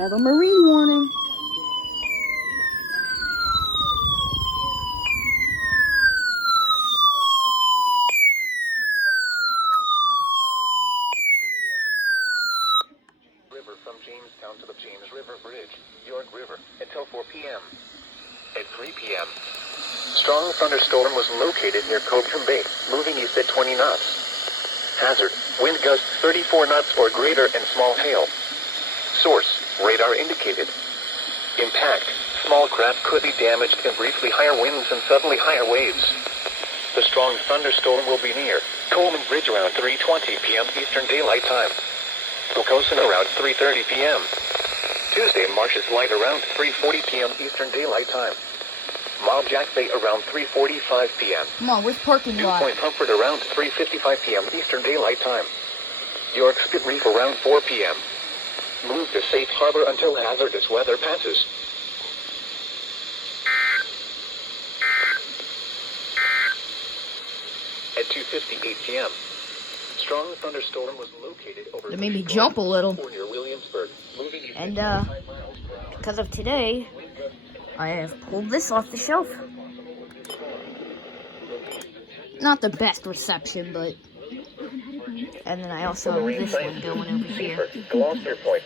have a marine warning. River from Jamestown to the James River Bridge, York River, until 4 p.m. At 3 p.m., strong thunderstorm was located near Cobham Bay, moving east at 20 knots. Hazard, wind gusts 34 knots or greater and small hail. Source, radar indicated. Impact, small craft could be damaged and briefly higher winds and suddenly higher waves. The strong thunderstorm will be near Coleman Bridge around 3:20 p.m. Eastern Daylight Time. Wilcosin around 3:30 p.m. Tuesday, Marshes Light around 3:40 p.m. Eastern Daylight Time. Mob Jack Bay around 3:45 p.m. Come on, where's parking Dew lot? Point Comfort around 3:55 p.m. Eastern Daylight Time. York Spit Reef around 4 p.m. Move to safe harbor until hazardous weather passes. At 2:58 p.m. Strong thunderstorm was located over. It made me jump a little. Near Williamsburg, moving east And, at 25 miles per hour. because of today, I have pulled this off the shelf. Not the best reception, but... And then I also have this one going over here. Gloucester Point,